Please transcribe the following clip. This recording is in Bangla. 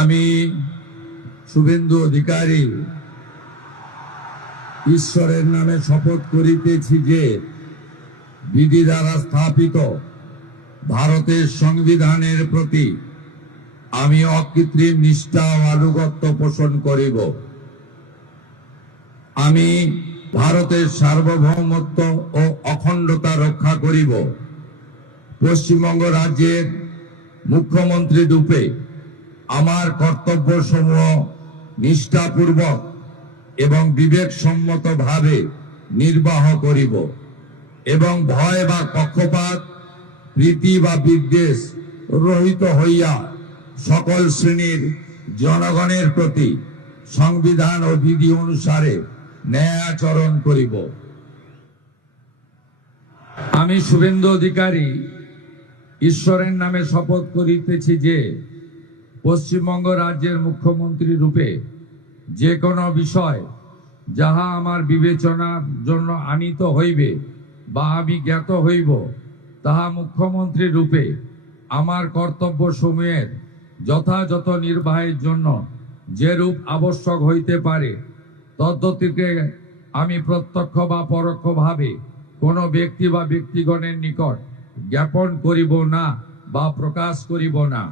আমি শুভেন্দু অধিকারী ঈশ্বরের নামে শপথ করিতেছি যে বিধি দ্বারা স্থাপিত ভারতের সংবিধানের প্রতি আমি অকৃত্রিম নিষ্ঠা ও আনুগত্য পোষণ করিব। আমি ভারতের সার্বভৌমত্ব ও অখণ্ডতা রক্ষা করিব। পশ্চিমবঙ্গ রাজ্যের মুখ্যমন্ত্রী রূপে আমার কর্তব্যসমূহ নিষ্ঠাপূর্বক এবং বিবেকসম্মতভাবে নির্বাহ করিব এবং ভয় বা পক্ষপাত, প্রীতি বা বিদ্বেষ রহিত হইয়া সকল শ্রেণীর জনগণের প্রতি সংবিধান ও বিধি অনুসারে ন্যায় আচরণ করিব। আমি শুভেন্দু অধিকারী ঈশ্বরের নামে শপথ করিতেছি যে পশ্চিমবঙ্গ রাজ্যের মুখ্যমন্ত্রী রূপে যে কোনো বিষয় যাহা আমার বিবেচনার জন্য আনিত হইবে বা আমি জ্ঞাত হইব, তাহা মুখ্যমন্ত্রী রূপে আমার কর্তব্য সমূহের যথাযথ নির্বাহের জন্য যেরূপ আবশ্যক হইতে পারে তদ্গতিকে আমি প্রত্যক্ষ বা পরোক্ষভাবে কোনো ব্যক্তি বা ব্যক্তিগণের নিকট জ্ঞাপন করিব না বা প্রকাশ করিব না।